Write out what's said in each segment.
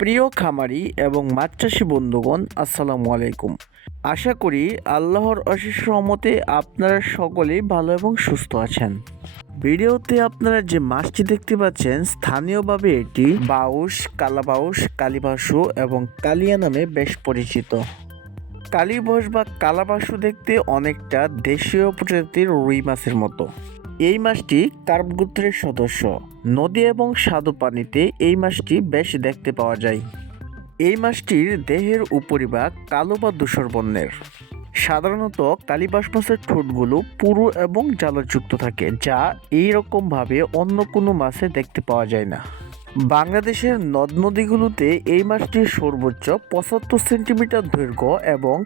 প্রিয় খামারি এবং মাছ চাষি বন্ধুগণ, আসসালামু আলাইকুম। আশা করি আল্লাহর অশেষ রহমতে আপনারা সকলেই ভালো এবং সুস্থ আছেন। ভিডিওতে আপনারা যে মাছটি দেখতে পাচ্ছেন, স্থানীয়ভাবে এটি বাউস কালাবাউস কালীবাসু এবং কালিয়া নামে বেশ পরিচিত। কালীবাস বা কালাবাসু দেখতে অনেকটা দেশীয় প্রজাতির রুই মাছের মতো। এই মাছটি কার্প গোত্রের সদস্য। নদী এবং স্বাদু পানিতে এই মাছটি বেশ দেখতে পাওয়া যায়। এই মাছটির দেহের উপরিভাগ কালো বা ধূসর বর্ণের। সাধারণত কালিবাস মাছের ঠোঁটগুলো পুরু এবং জালযুক্ত থাকে, যা এই রকমভাবে অন্য কোনো মাছে দেখতে পাওয়া যায় না। বাংলাদেশের নদ নদীগুলোতে এই মাছটির সর্বোচ্চ পঁচাত্তর সেন্টিমিটার দৈর্ঘ্য এবং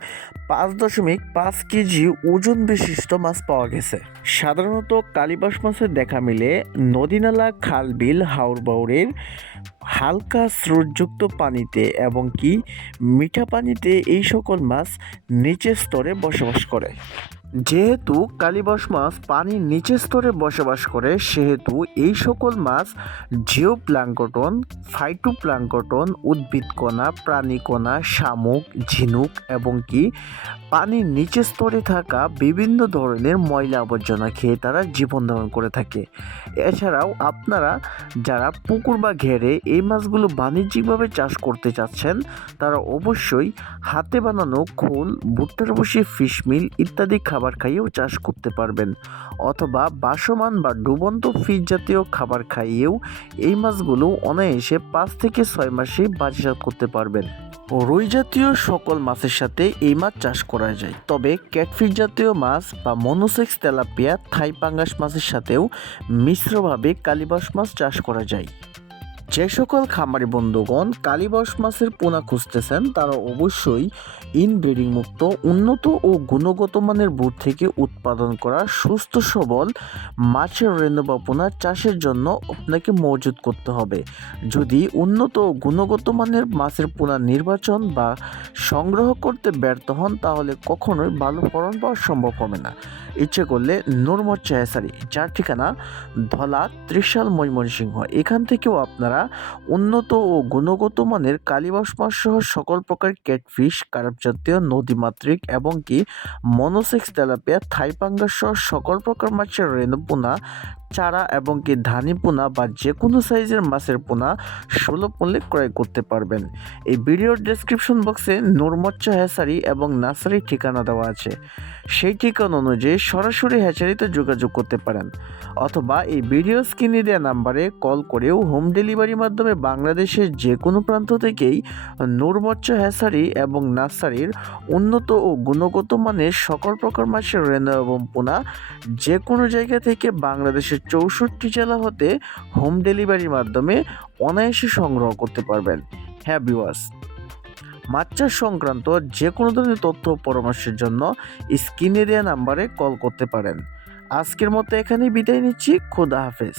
পাঁচ দশমিক পাঁচ কেজি ওজন বিশিষ্ট মাছ পাওয়া গেছে। সাধারণত কালিবাস মাছের দেখা মিলে নদীনালা খাল বিল হাওড় বাউরের হালকা স্রোতযুক্ত পানিতে এবং কি মিঠা পানিতে এই সকল মাছ নিচের স্তরে বসবাস করে। যেহেতু কালিবাস মাছ পানির নিচের স্তরে বসবাস করে, সেহেতু এই সকল মাছ জিও প্লাঙ্কটন ফাইটো প্লাঙ্কটন উদ্ভিদকণা, প্রাণীকণা, শামুক, ঝিনুক এবং কি পানির নিচের স্তরে থাকা বিভিন্ন ধরনের ময়লা আবর্জনা খেয়ে তারা জীবন ধারণ করে থাকে। এছাড়াও আপনারা যারা পুকুর বা ঘেরে এই মাছগুলো বাণিজ্যিকভাবে চাষ করতে চাচ্ছেন, তারা অবশ্যই হাতে বানানো খোল, ভুট্টার বসে ফিশমিল ইত্যাদি খাবার খাইয়েও চাষ করতে পারবেন, অথবা বাসমান বা ডুবন্ত ফিজ জাতীয় খাবার খাইয়েও এই মাছগুলো অনায়াসে পাঁচ থেকে ছয় মাসে বাজারজাত করতে পারবেন। রুই জাতীয় সকল মাছের সাথে এই মাছ চাষ করা যায়, তবে ক্যাটফিশ জাতীয় মাছ বা মনোসেক্স তেলাপিয়া থাই পাঙ্গাস মাছের সাথেও মিশ্রভাবে কালিবাস মাছ চাষ করা যায়। যে সকল খামারি বন্ধুগণ কালিবাস মাছের পোনা খুঁজতেছেন, তারা অবশ্যই ইনব্রিডিং মুক্ত উন্নত ও গুণগত মানের বুট থেকে উৎপাদন করা সুস্থ সবল মাছের রেণু বা পোনা চাষের জন্য আপনাকে মজুত করতে হবে। যদি উন্নত ও গুণগত মানের মাছের পোনা নির্বাচন বা সংগ্রহ করতে ব্যর্থ হন, তাহলে কখনোই ভালো ফলন পাওয়া সম্ভব হবে না। ইচ্ছে করলে নূরমচ্চা হেসারি যার ঠিকানা ধলা ত্রিশাল ময়মনসিংহ। এখান থেকেও আপনারা উন্নত ও গুণগত মানের কালিবাস মাছ সহ সকল প্রকার ক্যাটফিশ কার্প জাতীয় নদীমাতৃক এবং কি মনোসেক্স তেলাপিয়া থাইপাঙ্গাস সহ সকল প্রকার মাছের রেণুপোনা চারা এবং কি ধানি পোনা বা যে কোনো সাইজের মাছের পোনা সুলভ মূল্যে ক্রয় করতে পারবেন। এই ভিডিওর ডেসক্রিপশন বক্সে নূরমচ্চা হ্যাচারি এবং নার্সারির ঠিকানা দেওয়া আছে। সেই ঠিকানা অনুযায়ী সরাসরি হ্যাচারিতে যোগাযোগ করতে পারেন। অথবা এই ভিডিও স্ক্রিনে দেওয়া নাম্বারে কল করেও হোম ডেলিভারির মাধ্যমে বাংলাদেশের যে কোনো প্রান্ত থেকেই নূরমচ্চ হ্যাসারি এবং নার্সারির উন্নত ও গুণগত মানের সকল প্রকার মাছের রেণু এবং পোনা যে কোনো জায়গা থেকে বাংলাদেশের চৌষট্টি জেলা হতে হোম ডেলিভারির মাধ্যমে অনায়াসে সংগ্রহ করতে পারবেন। হ্যাঁ বিওয়াস মাছ চাষ সংক্রান্ত যে কোনো ধরনের তথ্য পরামর্শের জন্য স্ক্রিনে দেওয়া নাম্বারে কল করতে পারেন। আজকের মতো এখানেই বিদায় নিচ্ছি। খোদা হাফেজ।